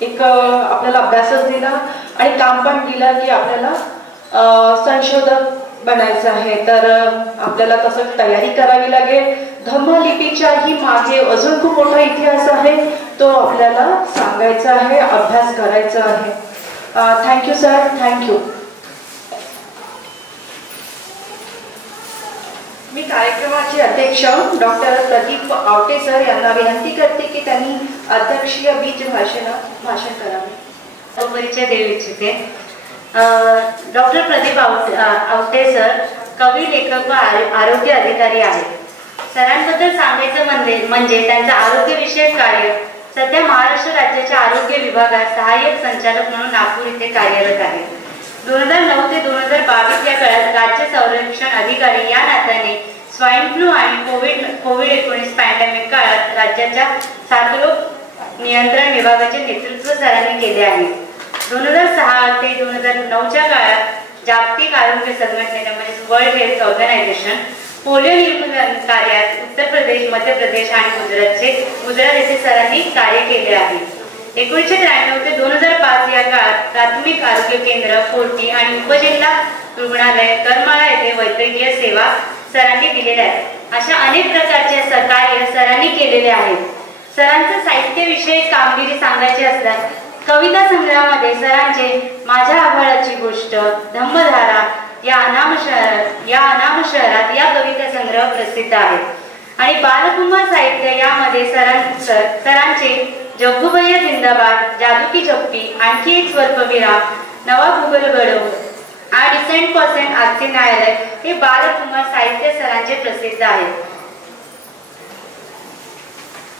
एक आपल्याला अभ्यासच दिला आणि काम पण दिलं की आपल्याला संशोधक बनायचं आहे, तर आपल्याला तसं तयारी करावी लागेल. धम्मलिपीच्याही मागे अजून खूप मोठा इतिहास आहे, तो आपल्याला सांगायचा आहे, अभ्यास करायचा आहे. Thank you sir, thank you. मी कार्यक्रमाचे अध्यक्ष डॉक्टर प्रदीप आवटे सर यांना विनंती करते की त्यांनी अध्यक्षीय बीज भाषण करावे. परिचय देऊ इच्छिते. डॉक्टर प्रदीप आवटे सर कवी, लेखक व आरोग्य अधिकारी आहेत. सरांबद्दल सांगायचं म्हणजे त्यांचं आरोग्यविषयक कार्य सध्या महाराष्ट्र राज्याच्या आरोग्य विभागात सहाय्यक संचालक म्हणून नागपूर इथे कार्यरत आहे. 2009 ते 2022 या काळात राज्य संरक्षण अधिकारी या नात्याने स्वाईन फ्लू आणि कोविड-19 पॅन्डेमिक काळात राज्याच्या साथरोग नियंत्रण विभागाचे नेतृत्व सरांनी केले आहे. 2006 ते 2009च्या काळात जागतिक आरोग्य संघटनेने म्हणजे वर्ल्ड हेल्थ ऑर्गनायझेशन पोलिओ निर्मूलन कार्यात उत्तर प्रदेश, मध्य प्रदेश आणि गुजरात येथे सरांनी कार्य केले आहे. 1993 ते 2005 या काळात प्राथमिक आरोग्य केंद्र, कोर्टी आणि उपजिल्हा रुग्णालय करमाळा येथे वैद्यकीय सेवा सरांनी दिलेल्या आहेत. अशा अनेक प्रकारचे कार्य सरांनी केलेले आहेत. सरांचं साहित्यविषयी कामगिरी सांगायची असल्यास कविता संग्रहामध्ये सरांचे माझ्या आभाळाची गोष्ट, धम्मधारा या अनाम शहरात या कविता संग्रह प्रसिद्ध आहेत. आणि बालकुमार साहित्य यामध्ये सरांचे जग्गूभैया जिंदाबाद, जादू की झप्पी, आणखी एक स्वल्पविराम, नवा भूगोलगडो आणि सेंट पर्सेंट आजचे न्यायालय हे बालकुमार साहित्य सरांचे प्रसिद्ध आहेत.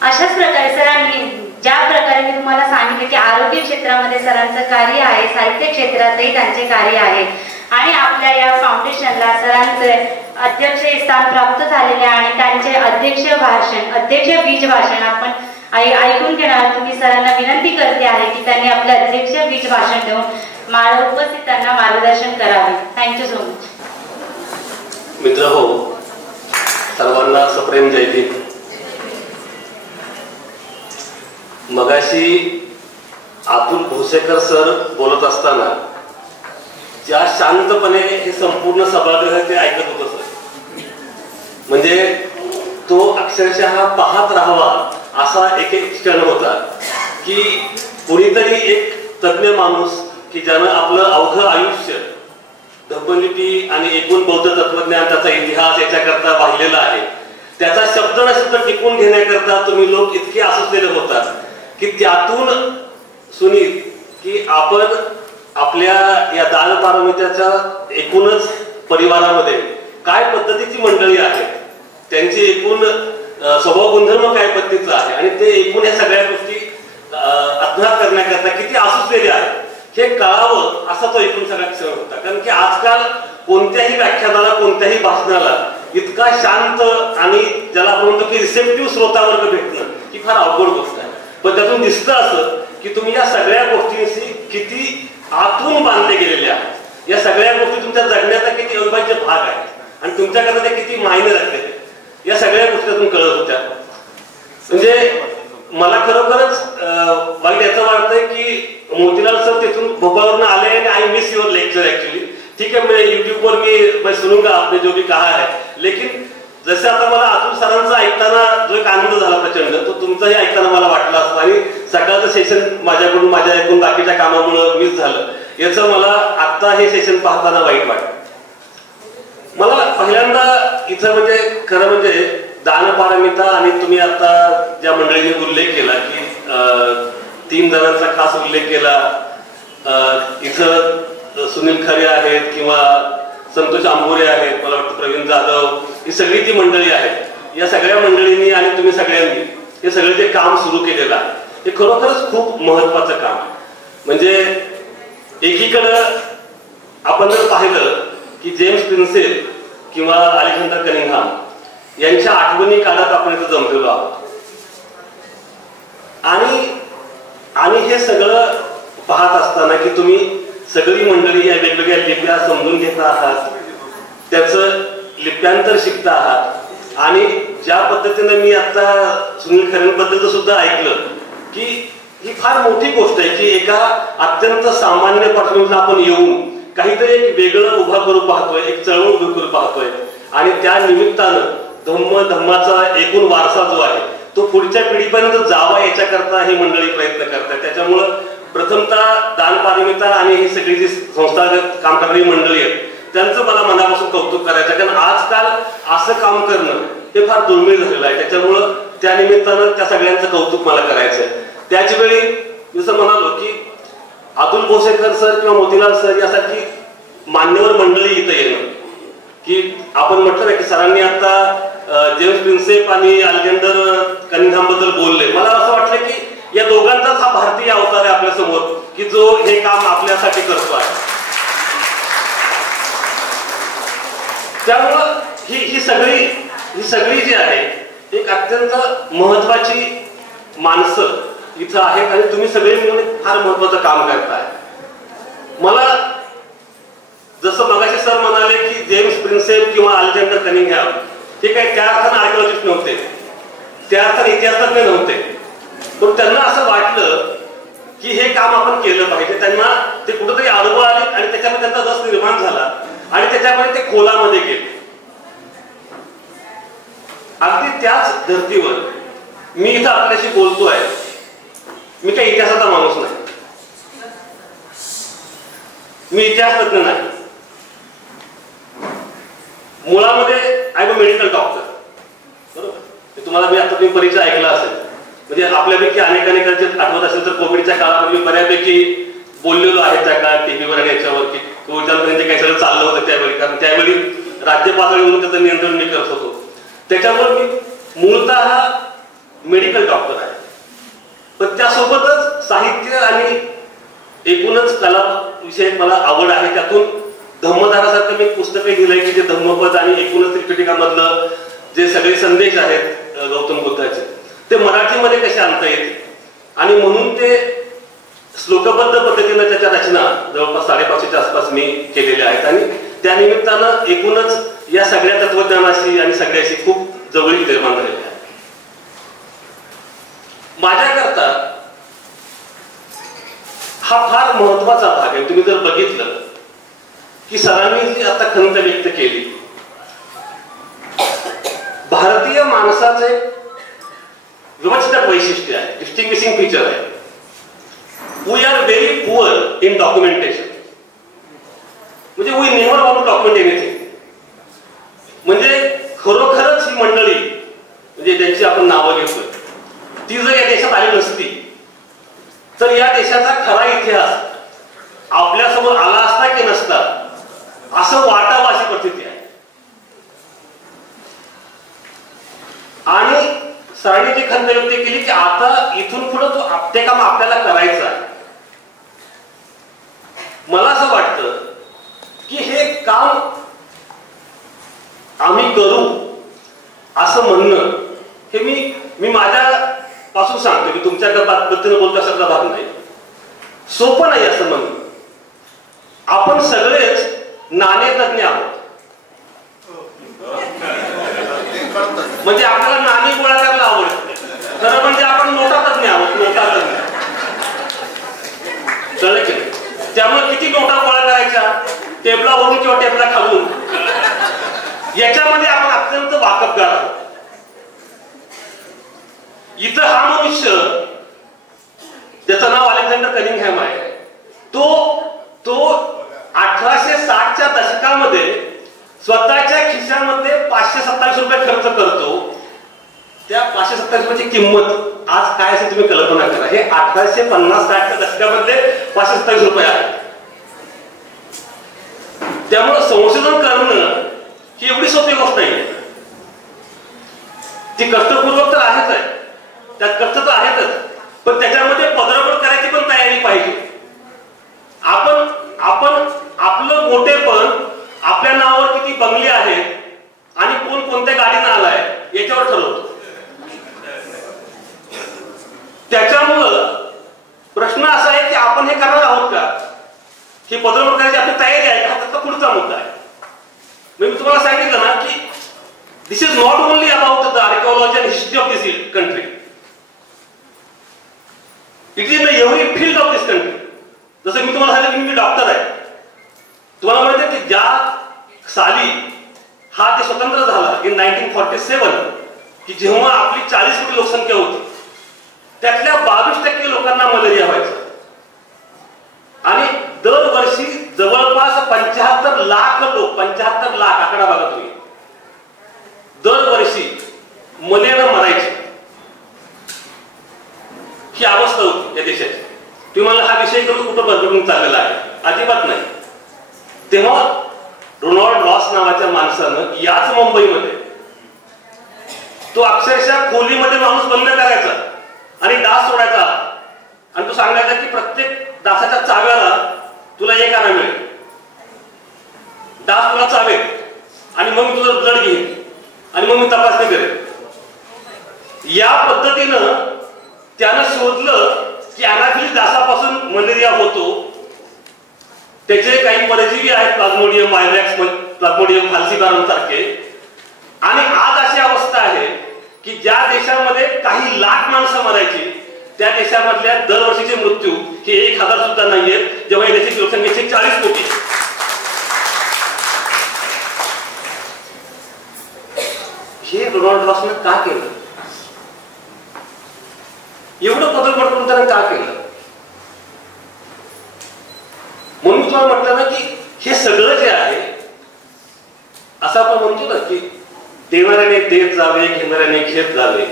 अशाच प्रकारे सरांनी ज्या प्रकारे मी तुम्हाला सांगितले की आरोग्य क्षेत्रामध्ये सरांचं कार्य आहे, साहित्य क्षेत्रातही त्यांचे कार्य आहे आणि आपल्या या फाउंडेशनला सरांचे अध्यक्ष स्थान प्राप्त झालेले आणि त्यांचे अध्यक्ष बीज भाषण आपण ऐकून घेणार. तुम्ही सरांना विनंती करते आहे की त्यांनी आपले अध्यक्ष बीज भाषण देऊन उपस्थितांना मार्गदर्शन करावे. Thank you so much. मित्र हो, सर्वांना सप्रेम जय भीम. मगाशी अतुल भोसेकर सर बोलत असताना ज्या शांतपणे हे संपूर्ण सभागृह ते ऐकत होतं सर, म्हणजे तो अक्षरशः पाहत राहावा असा एक क्षण होता की कोणीतरी एक तज्ञ माणूस की ज्यानं आपलं अवघं आयुष्य धम्मलिपी आणि एकूण बौद्ध तत्वज्ञान, त्याचा इतिहास याच्याकरता वाहिलेला आहे, त्याचा शब्द न शब्द टिकून घेण्याकरता तुम्ही लोक इतके आसुसलेले होतात की त्यातून सुनील की आपण आपल्या या दानपारमित्याच्या एकूणच परिवारामध्ये काय पद्धतीची मंडळी आहेत, त्यांची एकूण स्वभाव गुणधर्म काय पद्धतीचा आहे आणि ते एकूण या सगळ्या गोष्टी अभ्यास करण्याकरता किती आसुसलेले आहेत हे कळावं असा तो एकूण सगळा क्षण होता. कारण की आजकाल कोणत्याही व्याख्यानाला, कोणत्याही भाषणाला इतका शांत आणि ज्याला आपण म्हणतो की रिसेप्टिव्ह श्रोतावर्ग भेटणं ही फार अवघड गोष्ट आहे. पण त्यातून दिसतं असं की तुम्ही या सगळ्या गोष्टींशी किती आतून बांधले गेलेले आहात, या सगळ्या गोष्टी तुमच्या जगण्याचा किती अविभाज्य भाग आहे आणि तुमच्याकडे ते किती मायने राखलेले या सगळ्या गोष्टी त्यातून कळत होत्या. म्हणजे मला खरोखरच वाईट याचं वाटतंय की मोतीलाल सर तिथून भोपाळवरून आले आणि I miss your lecture actually. ठीक है, मैं यूट्यूब पर मैं सुनूंगा आपने जो भी कहा है, लेकिन जसं आता मला अतुल सरांचं ऐकताना जो एक आनंद झाला प्रचंड, तो तुमचाही ऐकताना मला वाटला असतो आणि सकाळचं सेशन माझ्याकडून माझ्या एकूण बाकीच्या कामामुळे मिस झालं याचं मला आता हे सेशन पाहताना वाईट वाटतं. मला पहिल्यांदा इथं म्हणजे खरं म्हणजे दानपारमिता आणि तुम्ही आता ज्या मंडळीने उल्लेख केला की 3 जणांचा खास उल्लेख केला, इथं सुनील खरे आहेत किंवा संतोष आंबोरे आहेत, मला वाटतं प्रवीण जाधव, ही सगळी ती मंडळी आहेत. या सगळ्या मंडळींनी आणि तुम्ही सगळ्यांनी हे सगळे जे काम सुरू केलेलं आहे हे खरोखरच खूप महत्वाचं काम आहे. म्हणजे एकीकडं आपण जर पाहिलं की जेम्स प्रिन्सेप किंवा अलेक्झांडर कनिंगहॅम यांच्या आठवणी काळात आपण इथं जमलेलो आहोत आणि हे सगळं पाहत असताना की तुम्ही सगळी मंडळी या वेगवेगळ्या लिप्या समजून घेता आहात, त्याचं लिप्यांतर शिकता आहात आणि ज्या पद्धतीने मी आता सुनील खरेंबद्दल सुद्धा ऐकलं की ही फार मोठी गोष्ट आहे की एका अत्यंत सामान्य पातळीवरून आपण येऊन काहीतरी एक वेगळं उभा करू पाहतोय, एक चळवळ उभी करू पाहतोय आणि त्या निमित्तानं धम्माचा एकूण वारसा जो आहे तो पुढच्या पिढीपर्यंत जावा याच्याकरता ही मंडळी प्रयत्न करतात. त्याच्यामुळं प्रथमतः दान पारमिता आणि ही सगळी जी संस्थागत काम करणारी मंडळी आहेत त्यांचं मला मनापासून कौतुक करायचं, कारण आजकाल असं काम करणं हे फार दुर्मिळ झालेलं आहे. त्याच्यामुळं त्या निमित्तानं त्या सगळ्यांचं कौतुक मला करायचंय. त्याच वेळी जसं म्हणालो की अतुल भोसेकर सर किंवा मोतीलाल सर यासारखी मान्यवर मंडळी इथं येणं, की आपण म्हटलं ना की सरांनी आता जेम्स प्रिन्सेप आणि अलेक्झांडर कनिंघहॅम बद्दल बोलले. मला असं वाटलं की या दोघांचाच हा भारतीय अवतार आहे आपल्या समोर की जो हे काम आपल्यासाठी करतो आहे. त्यामुळं ही सगळी जी आहे एक अत्यंत महत्वाची माणसं इथं आहेत आणि तुम्ही सगळे मिळून फार महत्वाचं काम करताय. मला जसं मगाशी सर म्हणाले की जेम्स प्रिन्सेप किंवा अलेक्झांडर कनिंघहॅम हे काही त्या अर्थानं आर्किओलॉजिस्ट नव्हते, त्या अर्थानं इतिहासतज्ञ नव्हते, पण त्यांना असं वाटलं की हे काम आपण केलं पाहिजे. त्यांना ते कुठेतरी अनुभव आले आणि त्याच्यामध्ये त्यांचा रस निर्माण झाला आणि त्याच्यामध्ये ते खोलामध्ये गेले. अगदी त्याच धर्तीवर मी इथं आपल्याशी बोलतोय. मी काही इतिहासाचा माणूस नाही, मी इतिहास तज्ञ नाही, मुळामध्ये I am a medical doctor. बरोबर, तुम्हाला मी आता तुम्ही परिचय ऐकला असेल, म्हणजे आपल्यापैकी अनेकांचे आठवत असेल तर कोविडच्या काळामध्ये बऱ्यापैकी बोललेलो आहे त्या काळात टीव्हीवर आणि याच्यावर की कोविडपर्यंत काही सगळं चाललं होतं त्यावेळी, कारण त्यावेळी राज्य पातळीवरून त्याचं नियंत्रण मी करत होतो. त्याच्यामुळे मी मूळतः मेडिकल डॉक्टर आहे, पण त्यासोबतच साहित्य आणि एकूणच कला विषयी मला आवड आहे. त्यातून धम्मदारासारखं मी पुस्तकही लिहिलंय की जे धम्मपद आणि एकूणच त्रिपिटकामधलं जे सगळे संदेश आहेत गौतम बुद्धाचे ते मराठीमध्ये कसे आणता येतील आणि म्हणून ते श्लोकबद्ध पद्धतीनं त्याच्या रचना जवळपास 550च्या आसपास मी केलेल्या आहेत आणि त्या निमित्तानं एकूणच या सगळ्या तत्वज्ञानाशी आणि सगळ्याशी खूप जवळीक निर्माण झालेली आहे. माझ्याकरता हा फार महत्वाचा भाग आहे. तुम्ही जर बघितलं की सरांनी जी आता खंत व्यक्त केली, भारतीय माणसाचे विवक्षित वैशिष्ट्य आहे, डिस्टिंग्विशिंग फीचर आहे. We are very poor in documentation, म्हणजे we never want to document anything. म्हणजे खरोखरच ही मंडळी म्हणजे ज्यांची आपण नावं घेतोय ती जर या देशात आली नसती तर या देशाचा खरा इतिहास आपल्यासमोर आला असता की नसता असं वाटावं अशी परिस्थिती आहे. आणि सरांनी जी खंत व्यक्त केली की आता इथून पुढे तो ते काम आपल्याला करायचं आहे. मला असं वाटतं की हे काम आम्ही करू असं म्हणणं हे मी माझ्यापासून सांगतो की तुमच्या पद्धतीनं बोलतो अशातला भाग नाही, सोपं नाही असं म्हणणं. आपण सगळेच नाणेतज्ञ आहोत, म्हणजे आपल्याला नाणी गोळा करायला आवडते. खरं म्हणजे आपण नोटा तज्ञ आहोत, नोटा तज्ञ. कळलं की नाही? त्यामुळे किती नोटा गोळा करायच्या टेबलावरून किंवा टेबला खालून याच्यामध्ये आपण अत्यंत वाकबगार आहोत. इथं हा मनुष्य ज्याचं नाव अलेक्झांडर कनिंघहॅम आहे तो 1860च्या दशकामध्ये स्वतःच्या खिशामध्ये 527 रुपये खर्च करतो. त्या 527 रुपयाची किंमत आज काय असेल तुम्ही कल्पना करा. हे 1850-60च्या दशकामध्ये 527 रुपये आहे. त्यामुळे संशोधन करणं ही एवढी सोपी गोष्ट नाही. ती कष्टपूर्वक तर आहेच आहे, त्यात कष्ट तर आहेतच, पण त्याच्यामध्ये पदरापड करायची पण तयारी पाहिजे. आपण आपलं मोठेपण आपल्या नावावर किती बंगले आहेत आणि कोण कोणत्या गाडीनं आलाय याच्यावर ठरवतो. त्याच्यामुळं प्रश्न असा आहे की आपण हे करणार आहोत का, ही पदरापड करायची आपली तयारी आहे का, त्याचा पुढचा मुद्दा आहे. मी तुम्हाला सांगितलं ना की this is not only about the archaeology and history of this country. It is the every field of this country. जसं मी तुम्हाला सांगितलं की मी डॉक्टर आहे. तुम्हाला माहिती आहे की ज्या साली हा ते स्वतंत्र झाला इन 1947, की जेव्हा आपली 40 कोटी लोकसंख्या होती, त्यातल्या 22% लोकांना मलेरिया व्हायचा आणि दरवर्षी जवळपास 75 लाख लोक, 75 लाख आकडा बघा तुम्ही, दरवर्षी मलेरियानं मरायचे. ही अवस्था होती या देशाची. तुम्हाला हा विषय करून कुठं बदलून चाललेला आहे? अजिबात नाही. तेव्हा रोनाल्ड रॉस नावाच्या माणसानं याच मुंबईमध्ये तो अक्षरशः खोलीमध्ये माणूस बंद करायचा आणि डास सोडायचा आणि तो सांगायचा की प्रत्येक डासाच्या चाव्याला तुला एक आणा मिळेल, डास तुला चावेल आणि मग मी तुझं ब्लड घेईन आणि मग मी तपासणी करेन. या पद्धतीनं त्यानं शोधलं की अनाफिलीस डासापासून मलेरिया होतो. त्याचे काही परजीवी आहेत, प्लाझ्मोडियम वायरॅक्स, प्लाझ्मोडियम फाल्सिपारम सारखे. आणि आज अशी अवस्था आहे की ज्या देशामध्ये काही लाख माणसं मरायची, त्या देशामधल्या दरवर्षीचे मृत्यू हे 1000 सुद्धा नाहीये, जेव्हा या देशाची लोकसंख्या 40 कोटी. हे रोनाल्ड रॉसनं का केलं? एवढं बदल पडून त्यानं का केलं? म्हणून तुम्हाला म्हटलं ना की हे सगळं जे आहे, असं आपण म्हणतो ना की देणाऱ्याने देत जावे, घेणाऱ्याने घेत जावे,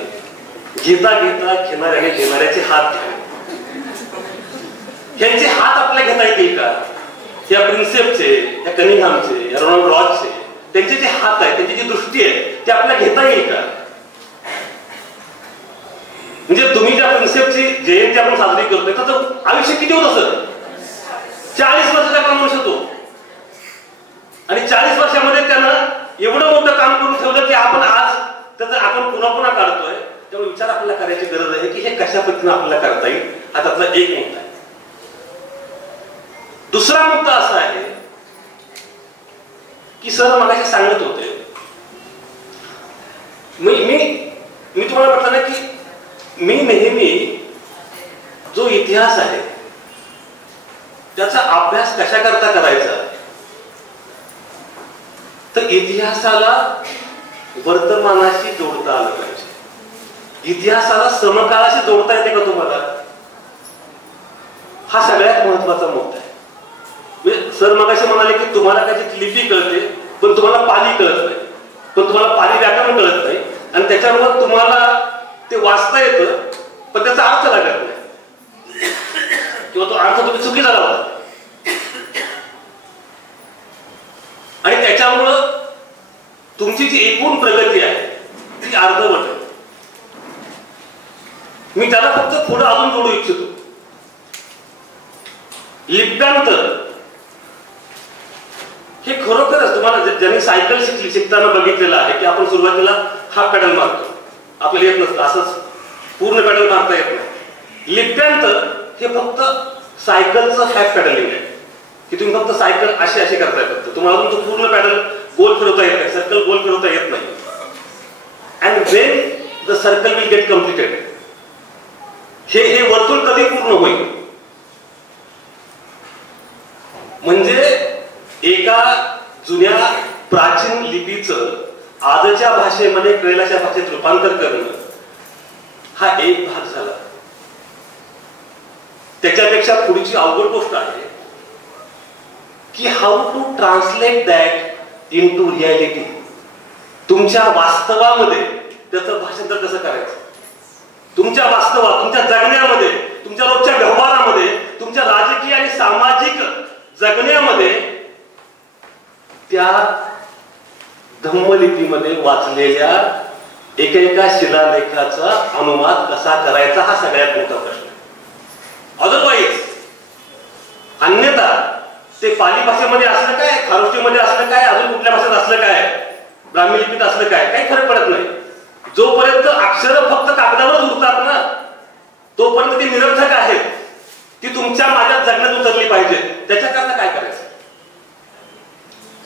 घेता घेता घेणाऱ्याने घेणाऱ्याचे हात घ्यावे. यांचे हात आपल्याला घेता येतील का? या प्रिन्सेपचे, या कनिंगहॅमचे, या रोनाल्ड रॉसचे, त्यांचे जे हात आहेत, त्यांची जी दृष्टी आहे, ते आपल्याला घेता येईल का? म्हणजे तुम्ही ज्या प्रिन्सेपची जयंती आपण साजरी करतोय त्याचं आयुष्य किती होत असत? 40 वर्षाचा काम होऊ शकतो. आणि 40 वर्षामध्ये त्यानं एवढं मोठं काम करून ठेवलं की आपण आज त्याचं आपण पुन्हा पुन्हा काढतोय. त्यामुळे विचार आपल्याला करायची गरज आहे की हे कशा पद्धतीने आपल्याला करता येईल. हा त्यातला एक मुद्दा आहे. दुसरा मुद्दा असा आहे की सर मगाशी सांगत होते, मी तुम्हाला म्हटलं ना की मी नेहमी जो इतिहास आहे त्याचा अभ्यास कशा करता करायचा, तर इतिहासाला वर्तमानाशी जोडता आलं पाहिजे. इतिहासाला समकाळाशी जोडता येते का तुम्हाला? हा सगळ्यात महत्वाचा मुद्दा आहे. सर मगाशी म्हणाले की तुम्हाला त्याची लिपी कळते पण तुम्हाला पाली कळत नाही, पण तुम्हाला पाली व्याकरण कळत नाही आणि त्याच्यावर तुम्हाला ते वाचता येतं पण त्याचा अर्थ लागत नाही किंवा तो अर्थ तुम्ही चुकीचा लावता. आणि त्याच्यामुळं तुमची जी एकूण प्रगती आहे ती अर्धवट आहे. मी त्याला फक्त थोडं अजून जोडू इच्छितो. लिप्यांतर हे खरोखरच तुम्हाला ज्यांनी सायकल शिकताना बघितलेलं आहे की आपण सुरुवातीला हाफ पेडल मारतो, आपल्याला येत नसतं, असंच पूर्ण पेडल मारता येत नाही. लिप्यांतर हे फक्त सायकलचं हॅफ पेडलिंग आहे की तुम्ही फक्त सायकल अशी अशी करता येत, तुम्हाला अजून पूर्ण पेडल गोल फिरवता येत नाही, सर्कल गोल फिरवता येत नाही. And Wien the circle will get completed, हे वर्तुळ कधी पूर्ण होईल? म्हणजे एका जुन्या प्राचीन लिपीचं आजच्या भाषेमध्ये कळल्याच्या भाषेत रूपांतर करणं हा एक भाग झाला. त्याच्यापेक्षा पुढची अवघड गोष्ट आहे की how to translate that into reality. तुमच्या वास्तवामध्ये त्याचं भाषांतर कसं करायचं? तुमच्या वास्तवात, तुमच्या जगण्यामध्ये, तुमच्या रोजच्या व्यवहारामध्ये, तुमच्या राजकीय आणि सामाजिक जगण्यामध्ये त्या धम्मलिपीमध्ये वाचलेल्या एका शिलालेखाचा अनुवाद कसा करायचा हा सगळ्यात मोठा प्रश्न आहे. अदरवाईज अन्यथा ते पाली भाषेमध्ये असलं काय, खारोष्टीमध्ये असलं काय, अजून कुठल्या भाषेत असलं काय, ब्राह्मी लिपीत असलं काय, काही फरक पडत नाही. जोपर्यंत अक्षरं फक्त कागदावर उरतात ना तोपर्यंत ती निरर्थक आहेत. ती तुमच्या माझ्या जगण्यात उतरली पाहिजे. त्याच्याकरता काय करायचं?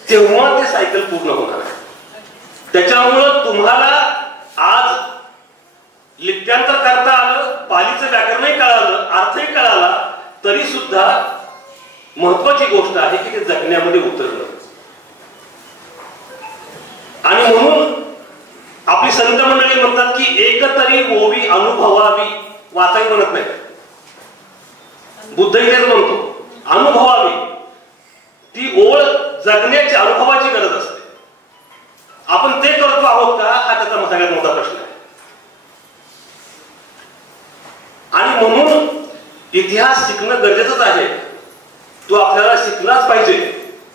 तेव्हा ते सायकल पूर्ण होणार आहे. त्याच्यामुळं तुम्हाला आज लिप्यांतर करता आलं, पालीचं व्याकरणही कळालं, तरी सुद्धा महत्वाची गोष्ट आहे की ते जगण्यामध्ये उतरणं. आणि म्हणून आपली संत मंडळी म्हणतात की एकतरी ओवी अनुभवावी, वाचावी म्हणत नाही, बुद्ध इथेच म्हणतो अनुभवावी. ती ओळ जगण्याची अनुभवाची गरज असते. आपण ते करतो आहोत का, हा त्याचा सगळ्यात मोठा प्रश्न आहे. आणि म्हणून इतिहास शिकणं गरजेचंच आहे. तो आपल्याला शिकलाच पाहिजे.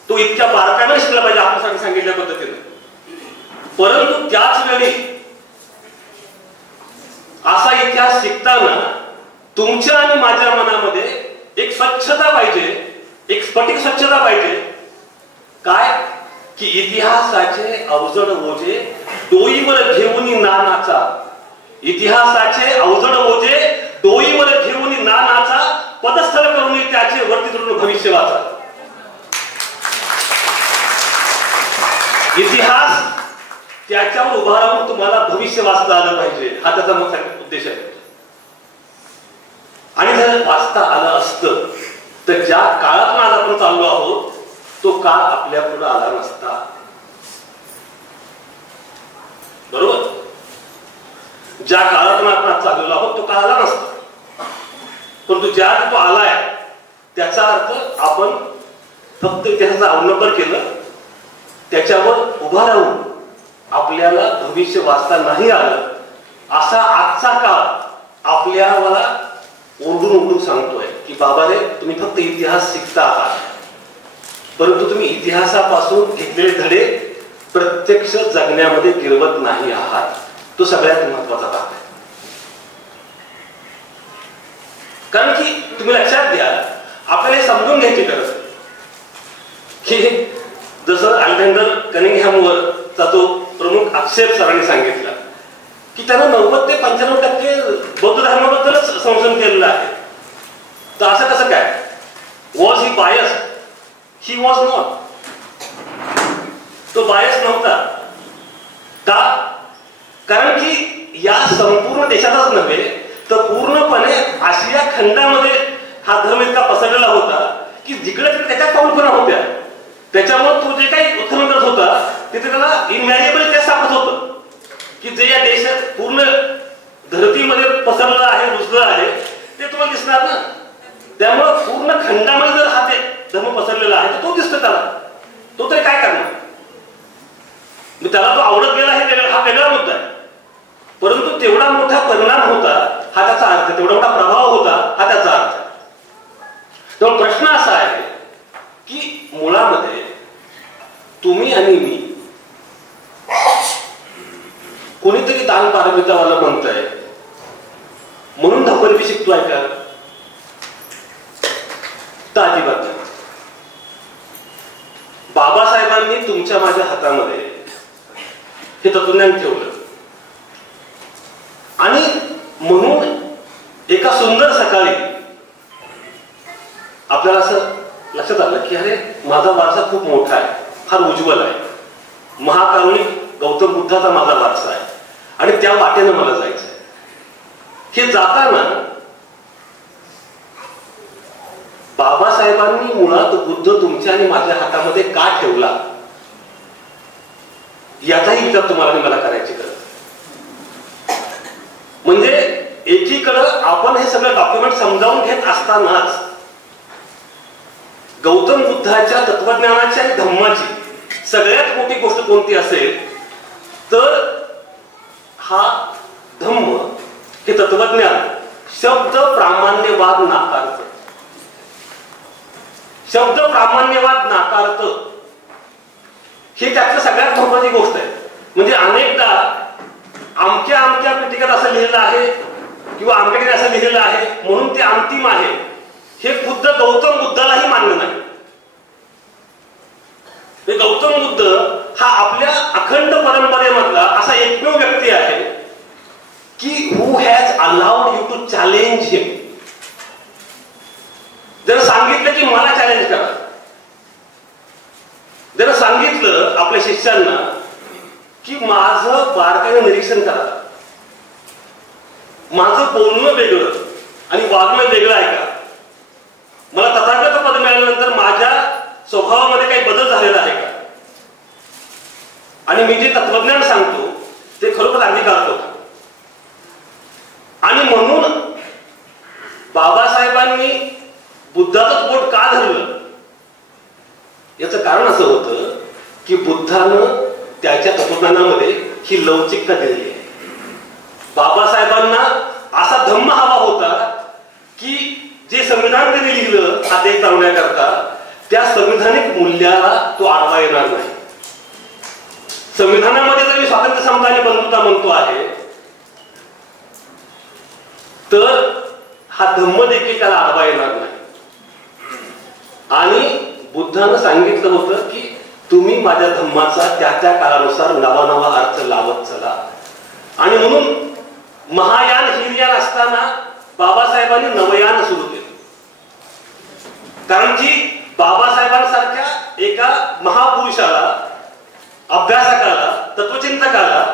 तो इतक्या बारकाईने शिकला पाहिजे आपल्यासाठी सांगितल्या पद्धतीने. परंतु त्याच वेळी असा इतिहास शिकताना तुमच्या आणि माझ्या मनामध्ये एक स्वच्छता पाहिजे, एक स्फटिक स्वच्छता पाहिजे. काय की इतिहासाचे अवजड ओझे डोईवर घेऊन ना नाचा, इतिहासाचे अवजड ओझे डोईवर घेऊन ना नाचा, पदस्थल करून त्याचे वरती चढून भविष्य वाचा. इतिहास त्याच्यावर उभा राहून तुम्हाला भविष्य वाचता आलं पाहिजे, हा त्याचा मोठा उद्देश आहे. आणि जर वाचता आलं असतं तर ज्या काळातून आज आपण चाललो आहोत तो काळ आपल्या पुढे आला नसता. बरोबर? ज्या काळातून आपण चाललेलो आहोत तो काळ आला नसता. परंतु ज्या तो आलाय त्याचा अर्थ आपण फक्त त्याचा अवलंबन केलं, त्याच्यावर उभा राहून आपल्याला भविष्य वाचता नाही आलं, असा आजचा काळ आपल्याला ओरडून ओरडून सांगतोय की बाबा रे, तुम्ही फक्त इतिहास शिकता आहात, परंतु तुम्ही इतिहासापासून घेतलेले धडे प्रत्यक्ष जगण्यामध्ये गिरवत नाही आहात. तो सगळ्यात महत्वाचा भाग आहे. कारण की तुम्ही लक्षात घ्या, आपल्याला हे समजून घ्यायची गरज की जसं अलेक्झांडर कनिंगहॅमवरचा जो प्रमुख आक्षेप सरांनी सांगितला की त्यानं 90 ते 95% बौद्ध धर्माबद्दलच संशोधन केलेलं आहे. तर असं कसं काय? Was he bias? He was not. तो बायस नव्हता. का? कारण की या संपूर्ण देशातच नव्हे तर पूर्णपणे आशिया खंडामध्ये हा धर्म इतका पसरलेला होता की जिकडे तिकडे त्याच्या कल्पना होत्या. त्याच्यामुळे तो जे काही उत्खनन करत होता तिथे त्याला इनव्हॅरिएबल ते सापडत होतं की जे या देशात पूर्ण धरतीमध्ये पसरलं आहे, रुजलं आहे, ते तुम्हाला दिसणार ना. त्यामुळे पूर्ण खंडामध्ये जर हा ते धर्म पसरलेला आहे तर तो दिसतो त्याला. तो तरी काय करणार? त्याला तो आवडत गेला हे हा वेगळा मुद्दा आहे. परंतु तेवढा मोठा परिणाम होता हा त्याचा अर्थ, तेवढा मोठा प्रभाव होता हा त्याचा अर्थ. तर प्रश्न असा आहे की मुळामध्ये तुम्ही आणि मी, कोणीतरी दान पारमितावाला म्हणताय म्हणून धापरबी शिकतोय का? तर अजिबात नाही. बाबासाहेबांनी तुमच्या माझ्या हातामध्ये हे तत्वज्ञान ठेवलं आणि म्हणून एका सुंदर सकाळी आपल्याला असं लक्षात आलं की अरे, माझा वारसा खूप मोठा आहे, फार उज्ज्वल आहे. महाकारुणिक गौतम बुद्धाचा माझा वारसा आहे आणि त्या वाटेनं मला जायचं आहे. हे जाताना बाबासाहेबांनी मुळात बुद्ध तुमच्या आणि माझ्या हातामध्ये का ठेवला याचाही विचार तुम्हाला आणि मला करायची गरज. म्हणजे एकीकडं आपण हे सगळं डॉक्युमेंट समजावून घेत असतानाच गौतम बुद्धाच्या तत्वज्ञानाची आणि धम्माची सगळ्यात मोठी गोष्ट कोणती असेल तर हा धम्म, हे तत्वज्ञान शब्द प्रामाण्यवाद नाकारत. शब्द प्रामाण्यवाद नाकारत ही त्यातली सगळ्यात महत्वाची गोष्ट आहे. म्हणजे अनेकदा आमच्या आमच्या पिटिकेत असं लिहिलेलं आहे किंवा आमच्याकडे असं लिहिलेलं आहे म्हणून ते अंतिम आहे हे खुद्द गौतम बुद्धालाही मान्य नाही. गौतम बुद्ध हा आपल्या अखंड परंपरेमधला असा एकमेव व्यक्ती आहे की who has allowed you to challenge him. जर सांगितलं की मला चॅलेंज करा, जर सांगितलं आपल्या शिष्यांना की माझं बारकाईनं निरीक्षण करा, माझं बोलणं वेगळं आणि वागणं वेगळं आहे का, बघितल्यानंतर माझ्या स्वभावामध्ये काही बदल झालेला आहे का, आणि मी जे तत्वज्ञान सांगतो ते खरोखर अंगीकार करतो. आणि म्हणून बाबासाहेबांनी बुद्धाचं बोट का धरलं याचं कारण असं होतं की बुद्धानं त्याच्या तत्वज्ञानामध्ये ही लवचिकता दिलेली आहे. बाबासाहेबांना असा धम्म हवा होता की जे संविधान त्यांनी लिहिलं हा देश चालवण्याकरता, त्या संविधानिक मूल्याला तो आडवा येणार नाही. संविधानामध्ये जर मी स्वातंत्र्य, समता आणि बंधुता म्हणतो आहे, तर हा धम्म देखील त्याला आडवा येणार नाही. आणि बुद्धानं सांगितलं होतं की तुम्ही माझ्या धम्माचा त्या त्या काळानुसार नवा नवा अर्थ लावत चला. आणि म्हणून महायान हिरयान असताना बाबासाहेबांनी नवयान सुरू केलं. कारण की बाबासाहेबांसारख्या एका महापुरुषाला, अभ्यासकाला, तत्वचिंतकाला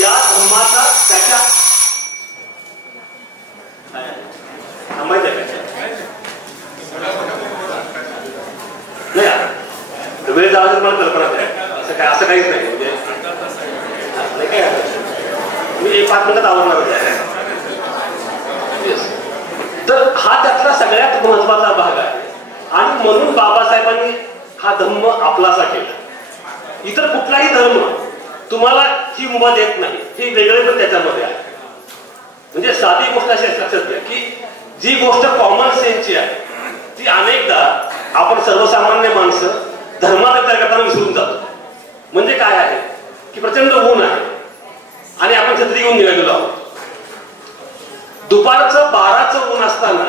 या धम्माचा त्याच्या माहिती आहे नाही, वेळ झाला तर मला कल्पना आहे. असं काहीच नाही. म्हणजे काय मी 5 मिनिटात आवडणार आहे. तर हा त्यातला सगळ्यात महत्वाचा भाग आहे. आणि म्हणून बाबासाहेबांनी हा धम्म आपलासा केला. इतर कुठलाही धर्म तुम्हाला ही मुभा देत नाही. हे वेगळे पण त्याच्यामध्ये आहे. म्हणजे साधी गोष्ट अशी लक्षात घ्या की जी गोष्ट कॉमन सेन्सची आहे ती अनेकदा आपण सर्वसामान्य माणसं धर्माविचार करताना विसरून जातो. म्हणजे काय आहे की प्रचंड ऊन आहे आणि आपण छत्री घेऊन निघालेलो आहोत. दुपारचं 12चं ऊन असताना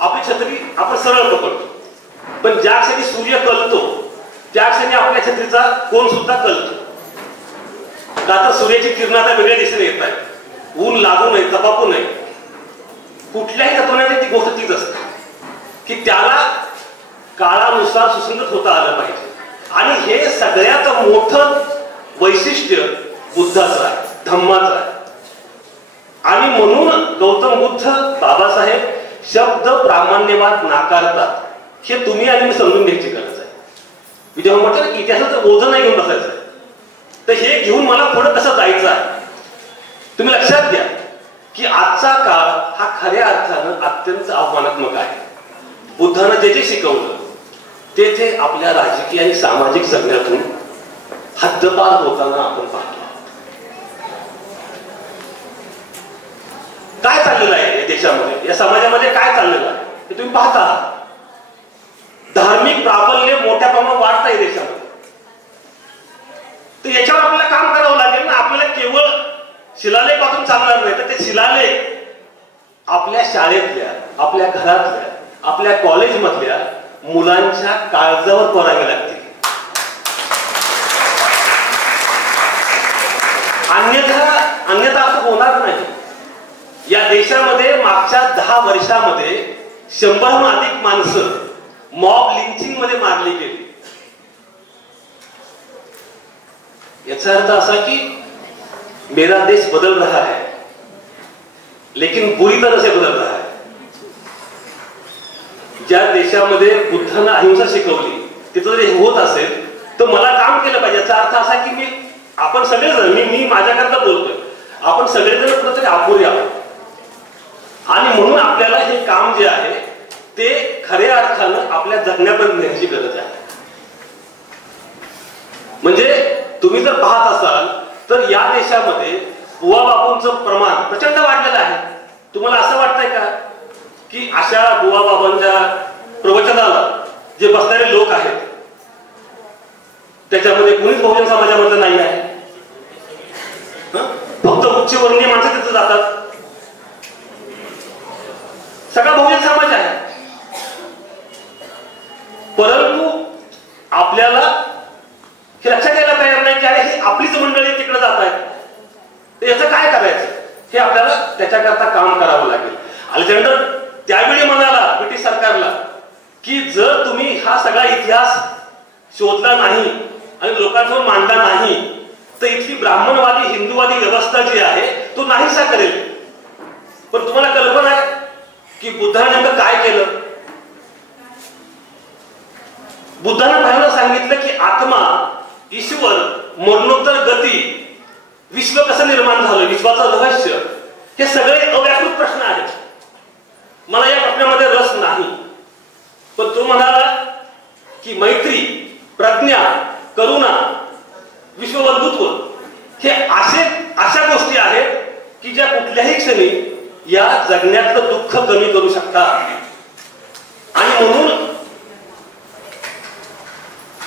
आपली छत्री आपण सरळ पकडतो, पण ज्या क्षणी सूर्य कलतो त्या क्षणी आपल्या छत्रीचा कोन सुद्धा कलतो. का तर सूर्याची किरण आता वेगळ्या दिशेने येत आहे. ऊन लागू नये, तपापू नये. कुठल्याही तत्वाने ती गोष्ट तीच असते की त्याला काळानुसार सुसंगत होता आलं पाहिजे. आणि हे सगळ्यात मोठं वैशिष्ट्य बुद्धाचं आहे, धम्माचं आहे. आणि म्हणून गौतम बुद्ध, बाबासाहेब शब्द प्रामाण्यवाद नाकारतात. हे तुम्ही आणि मी समजून घ्यायची गरज आहे. मी जेव्हा म्हटलं की इतिहासाचं ओझं नाही घेऊन बसायचं आहे, तर हे घेऊन मला पुढे कसं जायचं आहे. तुम्ही लक्षात घ्या की आजचा काळ हा खऱ्या अर्थानं अत्यंत आव्हानात्मक आहे. बुद्धानं जे जे शिकवलं ते आपल्या राजकीय आणि सामाजिक जगण्यातून हद्दपार होताना आपण पाहतो. काय चाललेलं आहे या देशामध्ये, या समाजामध्ये काय चाललेलं आहे हे तुम्ही पाहता. धार्मिक प्राबल्य मोठ्या प्रमाणात वाढत आहे देशामध्ये. तर याच्यावर आपल्याला काम करावं लागेल ना. आपल्याला केवळ शिलालेख वाचून चालणार नाही, तर ते शिलालेख आपल्या शाळेतल्या, आपल्या घरातल्या, आपल्या कॉलेजमधल्या मुलांच्या काळजावर कोरावे लागतील. अन्यथा असं होणार नाही. या देशामध्ये मागच्या 10 वर्षामध्ये 100हून अधिक माणसं मॉब लिंचिंग मध्ये मारली गेली. याचा अर्थ असा की मेरा देश बदल रहा है, लेकिन बुरी तरह से बदल रहा है. ज्या देशामध्ये बुद्धानं अहिंसा शिकवली तिथं जर हे होत असेल तर मला काम केलं पाहिजे. याचा अर्थ असा की आपण सगळेजण, मी माझ्याकरता बोलतोय, आपण सगळेजण कुठेतरी अपुरे आहोत. आणि म्हणून आपल्याला हे काम जे आहे ते खऱ्या अर्थानं आपल्या जगण्यापर्यंत नेण्याची गरज आहे. म्हणजे तुम्ही जर पाहत असाल तर या देशामध्ये बुवा बापूंचं प्रमाण प्रचंड वाढलेलं आहे. तुम्हाला असं वाटतंय का की अशा बुवा बाबांच्या प्रवचनाला जे बसणारे लोक आहेत त्याच्यामध्ये कुणीच बहुजन समाजामध्ये नाही आहे? फक्त उच्चवर्णीय माणसं तिथं जातात. सगळा बहुजन समाज आहे. परंतु आपल्याला हे लक्षात यायला तयार नाही की अरे ही आपलीच मंडळी तिकडे जात आहेत, तर याचं काय करायचं हे आपल्याला त्याच्याकरता काम करावं लागेल. अलेक्झांडर त्यावेळी म्हणाला ब्रिटिश सरकारला की जर तुम्ही हा सगळा इतिहास शोधला नाही आणि लोकांसमोर मांडला नाही तर इथली ब्राह्मणवादी हिंदूवादी व्यवस्था जी आहे तो नाहीसा करेल. पण तुम्हाला कल्पना आहे की बुद्धाने नेमकं काय केलं? आत्मा, ईश्वर, मरणोत्तर गती, विश्व कसं निर्माण झालं, विश्वाचं रहस्य, हे सगळे अव्याकृत प्रश्न आहेत. मला या प्रश्नामध्ये रस नाही. पण तो म्हणाला की मैत्री, प्रज्ञा, करुणा, विश्वबंधुत्व हे अशा गोष्टी आहेत की ज्या कुठल्याही क्षणी या जगण्यातलं दुःख कमी करू शकतात. आणि म्हणून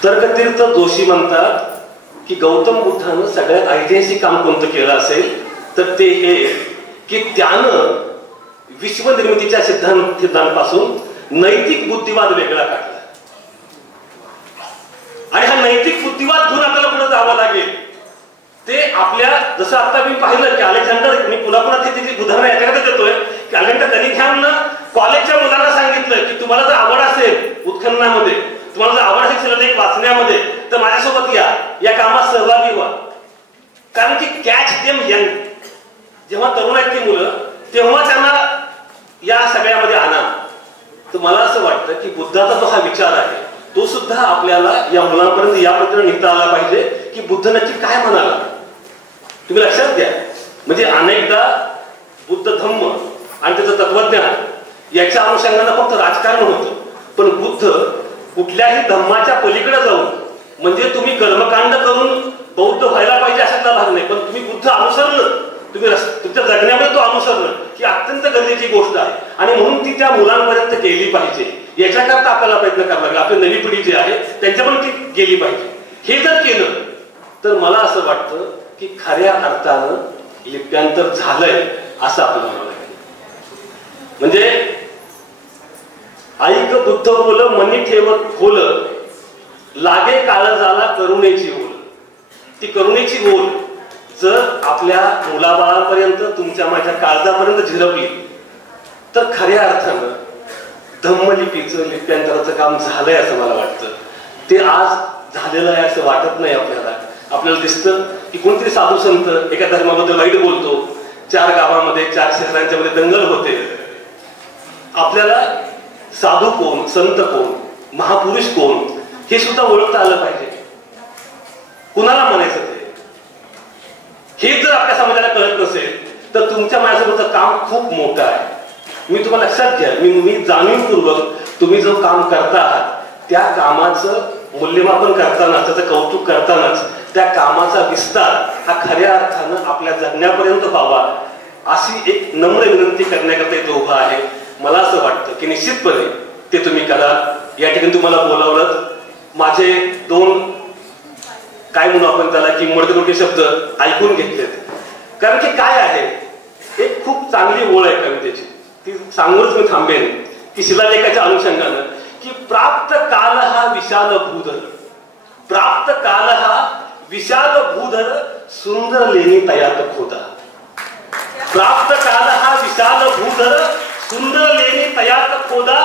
तर्कतीर्थ जोशी म्हणतात की गौतम बुद्धानं सगळ्यात ऐतिहासिक काम कोणतं केलं असेल तर ते हे की त्यानं विश्वनिर्मितीच्या सिद्धांतापासून नैतिक बुद्धिवाद वेगळा काढला. आणि हा नैतिक बुद्धिवाद घेऊन आपल्याला पुढे जावं लागेल. ते आपल्या, जसं आता मी पाहिलं की अलेक्झांडर, मी पुन्हा त्याची उदाहरणं याच्याकडे देतोय की अलेक्झांडर कनिंघहॅमनं कॉलेजच्या मुलांना सांगितलं की तुम्हाला जर आवड असेल उत्खननामध्ये, तुम्हाला जर आवड असेल शिलालेख वाचण्यामध्ये, तर माझ्यासोबत या कामात सहभागी व्हा. कारण की कॅच देम यंग, जेव्हा तरुण आहेत ती मुलं तेव्हा त्यांना या सगळ्यामध्ये आणा. तर मला असं वाटतं की बुद्धाचा जो हा विचार आहे तो सुद्धा आपल्याला या मुलांपर्यंत या पद्धतीने निघता आला पाहिजे की बुद्ध नक्की काय म्हणाला. तुम्ही लक्षात घ्या, म्हणजे अनेकदा बुद्ध धम्म आणि त्याचं तत्वज्ञान याच्या अनुषंगानं फक्त राजकारण होतं. पण बुद्ध कुठल्याही धम्माच्या पलीकडे जाऊन, म्हणजे तुम्ही कर्मकांड करून बौद्ध व्हायला पाहिजे अशातला भाग नाही, पण तुम्ही बुद्ध अनुसरणं, तुम्ही तुमच्या जगण्यामध्ये तो अनुसरणं ही अत्यंत गरजेची गोष्ट आहे. आणि म्हणून ती त्या मुलांपर्यंत गेली पाहिजे. याच्याकरता आपल्याला प्रयत्न करावा लागेल. आपली नवी पिढी जी आहे त्यांच्यापर्यंत ती गेली पाहिजे. हे जर केलं तर मला असं वाटतं की खऱ्या अर्थानं लिप्यांतर झालंय असं आपल्याला म्हणावं लागेल. म्हणजे ऐक बुद्ध बोल, मनी ठेवत खोल, लागे काळजाला करुणेची ओल. ती करुणेची ओल जर आपल्या मुलाबाळांपर्यंत, तुमच्या माझ्या काळजापर्यंत झिरपली तर खऱ्या अर्थानं धम्मलिपीचं, लिप्यांतराचं काम झालंय असं मला वाटतं. ते आज झालेलं आहे असं वाटत नाही आपल्याला. आपल्याला दिसतं की कोणतरी साधू संत एका धर्माबद्दल वाईट बोलतो, 4 गावामध्ये 4 शहरांच्या मध्ये दंगल होते. आपल्याला साधू कोण, संत कोण, महापुरुष कोण हे सुद्धा ओळखता आलं पाहिजे. कुणाला म्हणायचं ते, हे जर आपल्या समाजाला कळत नसेल तर तुमच्या माझ्यासोबतचं काम खूप मोठं आहे. मी तुम्हाला लक्षात घ्या, मी जाणीवपूर्वक तुम्ही जो काम करता आहात त्या कामाचं मूल्यमापन करतानाच, त्याचं कौतुक करतानाच त्या कामाचा विस्तार हा खऱ्या अर्थानं आपल्या जगण्यापर्यंत व्हावा अशी एक नम्र विनंती करण्याकरता इथे उभा आहे. मला असं वाटतं की निश्चितपणे ते तुम्ही करा. या ठिकाणी तुम्हाला बोलावलं, माझे 2 काय म्हणू आपण त्याला की मोठे शब्द ऐकून घेतलेत. कारण की काय आहे, एक खूप चांगली ओळ आहे कवितेची, ती सांगूनच मी थांबेन की शिलालेखाच्या अनुषंगानं की प्राप्त काल हा विशाल भूधर, प्राप्त काल हा विशाल भूधर, सुंदर लेणी तयात खोदा. प्राप्त काल हा विशाल भूधर, सुंदर लेणी तयात खोदा,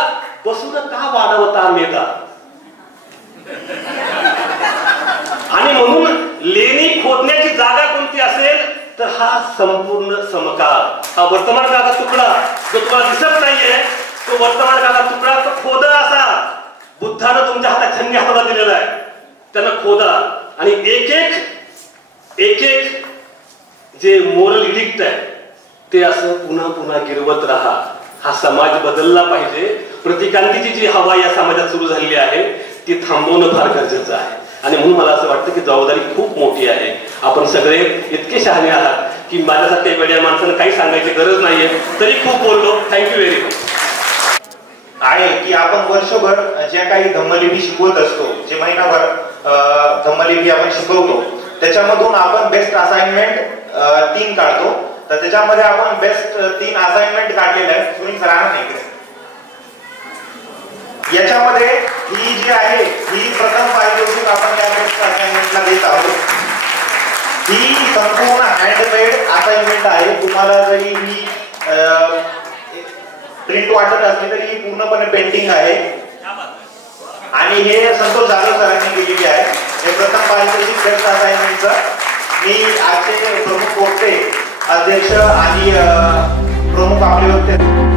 बसून का वाढवता मेदा. आणि म्हणून लेणी खोदण्याची जागा कोणती असेल तर हा संपूर्ण समकाळ, हा वर्तमान काळाचा तुकडा जो तुम्हाला दिसत नाहीये, तो वर्तमान काळाचा तुकडा तो खोदा. असा बुद्धानं तुमच्या हातात छंदी हाताला दिलेला आहे, त्यांना खोदा. आणि एक एक जे मोरल इडिक्ट आहे ते असं पुन्हा पुन्हा गिरवत राहा. हा समाज बदलला पाहिजे. प्रतिक्रांतीची जी हवा या समाजात सुरू झालेली आहे ती थांबवणं फार गरजेचं आहे. आणि म्हणून मला असं वाटतं की जबाबदारी खूप मोठी आहे. आपण सगळे इतके शहाणे आहात की माझ्यासारख्या वेड्या माणसाला काही सांगायची गरज नाहीये, तरी खूप बोललो. Thank you very much. आहे की आपण वर्षभर जे काही धम्मलिपी शिकवत असतो, जे महिनाभर धम्मलिपी आपण शिकवतो, त्याच्यामधून आपण बेस्ट असाइनमेंट 3 काढतो. तर त्याच्यामध्ये आपण बेस्ट 3 असाइनमेंट काढलेले आहेत. सुनील सरांना नाही, याच्यामध्ये ही जी आहे ही प्रथम पारितोषिक आपण त्या बेस्ट असाइनमेंटला देत आहोत. ही संपूर्ण हँडमेड असाइनमेंट आहे. तुम्हाला जरी ही प्रिंट वाटत असली तरी ही पूर्णपणे पेंटिंग आहे. आणि हे संतोष जाधव सरांनी केलेली आहे. हे प्रथम पारितोषिक बेस्ट असाइनमेंटचं. मी आजचे प्रमुख वक्ते, अध्यक्ष आणि प्रमुख आपले वक्ते